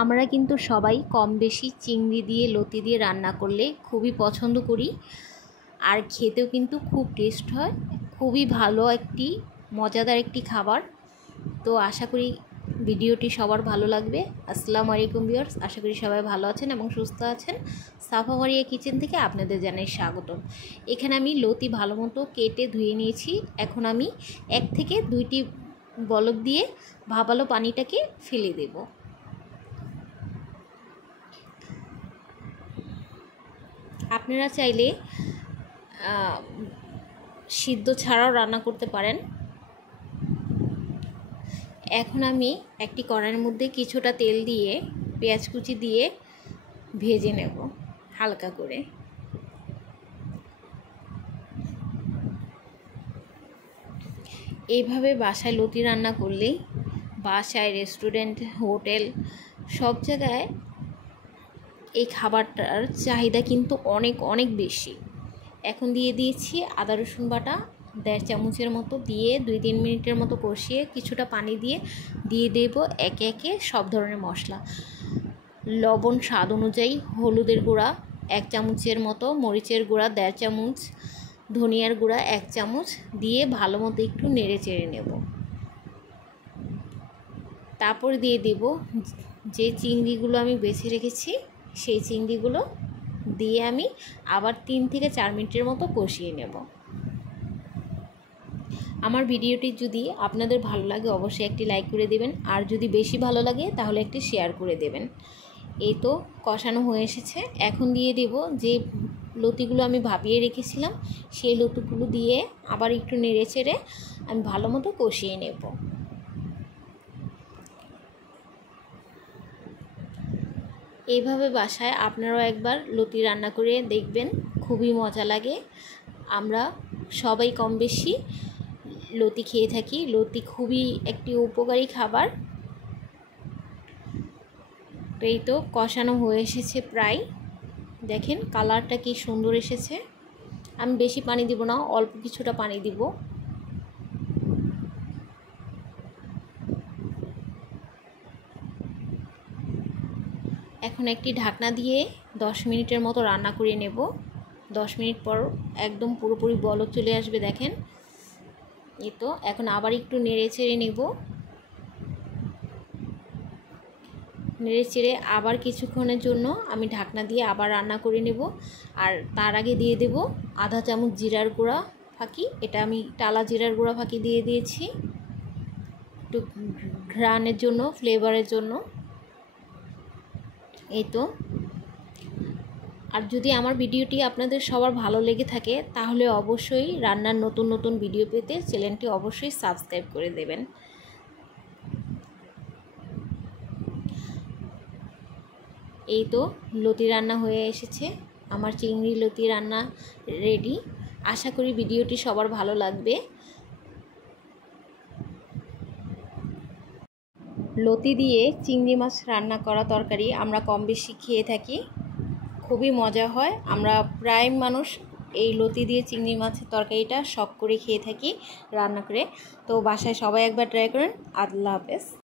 আমরা কিন্তু সবাই কম বেশি চিংড়ি দিয়ে লতি দিয়ে রান্না করলে খুবই পছন্দ করি, আর খেতেও কিন্তু খুব টেস্ট হয়। খুবই ভালো একটি মজাদার একটি খাবার। তো আশা করি ভিডিওটি সবার ভালো লাগবে। আসসালামু আলাইকুম ভিউয়ার্স, আশা করি সবাই ভালো আছেন এবং সুস্থ আছেন। সাফা মারিয়া কিচেন থেকে আপনাদের জানাই স্বাগতম। এখানে আমি লতি ভালো মতো কেটে ধুয়ে নিয়েছি। এখন আমি 1 থেকে 2টি বলক দিয়ে ভাপালো পানিটাকে ফেলে দেব। আপনারা চাইলে সিদ্ধ ছাড়াও রান্না করতে পারেন। এখন আমি একটি কড়াইয়ের মধ্যে কিছুটা তেল দিয়ে পেঁয়াজ কুচি দিয়ে ভেজে নেব হালকা করে। এইভাবে বাসায় লতি রান্না করলেই, বাসায়, রেস্টুরেন্ট, হোটেল সব জায়গায় এই খাবারটার চাহিদা কিন্তু অনেক অনেক বেশি। এখন দিয়ে দিয়েছি আদা রসুন বাটা 1.5 চামচের মতো, দিয়ে 2-3 মিনিটের মতো কষিয়ে কিছুটা পানি দিয়ে দেব একে একে সব ধরনের মশলা। লবণ স্বাদ অনুযায়ী, হলুদের গুঁড়া 1 চামচের মতো, মরিচের গুঁড়া 1.5 চামচ, ধনিয়ার গুঁড়া 1 চামচ দিয়ে ভালো মতো একটু নেড়ে চেড়ে নেব। তারপর দিয়ে দেব যে চিংড়িগুলো আমি বেছে রেখেছি, সেই চিংড়িগুলো দিয়ে আমি আবার 3 থেকে 4 মিনিটের মতো কষিয়ে নেব। আমার ভিডিওটি যদি আপনাদের ভালো লাগে অবশ্যই একটি লাইক করে দেবেন, আর যদি বেশি ভালো লাগে তাহলে একটি শেয়ার করে দেবেন। এই তো কষানো হয়ে এসেছে। এখন দিয়ে দেব যে লতিগুলো আমি ভাপিয়ে রেখেছিলাম, সেই লতিগুলো দিয়ে আবার একটু নেড়ে চেড়ে আমি ভালো মতো কষিয়ে নেব। এইভাবে বাসায় আপনারাও একবার লতি রান্না করে দেখবেন, খুবই মজা লাগে। আমরা সবাই কম বেশি লতি খেয়ে থাকি। লতি খুবই একটি উপকারী খাবার। এই তো কষানো হয়ে এসেছে প্রায়, দেখেন কালারটা কি সুন্দর এসেছে। আমি বেশি পানি দিব না, অল্প কিছুটা পানি দিব। এখন একটি ঢাকনা দিয়ে 10 মিনিটের মতো রান্না করে নেব। 10 মিনিট পর একদম পুরোপুরি বলক চলে আসবে, দেখেন। এই তো এখন আবার একটু নেড়ে চেড়ে নেব। নেড়ে চেড়ে আবার কিছুক্ষণের জন্য আমি ঢাকনা দিয়ে আবার রান্না করে নেব। আর তার আগে দিয়ে দেব আধা চামচ জিরার গুঁড়া ফাঁকি। এটা আমি টালা জিরার গুঁড়া ফাঁকি দিয়ে দিয়েছি একটু ঘ্রাণের জন্য, ফ্লেভারের জন্য। এই তো। আর যদি আমার ভিডিওটি আপনাদের সবার ভালো লেগে থাকে তাহলে অবশ্যই রান্নার নতুন নতুন ভিডিও পেতে চ্যানেলটি অবশ্যই সাবস্ক্রাইব করে দেবেন। এই তো লতি রান্না হয়ে এসেছে, আমার চিংড়ি লতি রান্না রেডি। আশা করি ভিডিওটি সবার ভালো লাগবে। লতি দিয়ে চিংড়ি মাছ রান্না করা তরকারি আমরা কম বেশি খেয়ে থাকি, খুবই মজা হয়। আমরা প্রায় মানুষ এই লতি দিয়ে চিংড়ি মাছের তরকারিটা শখ করে খেয়ে থাকি রান্না করে। তো বাসায় সবাই একবার ট্রাই করেন। আল্লাহ হাফেজ।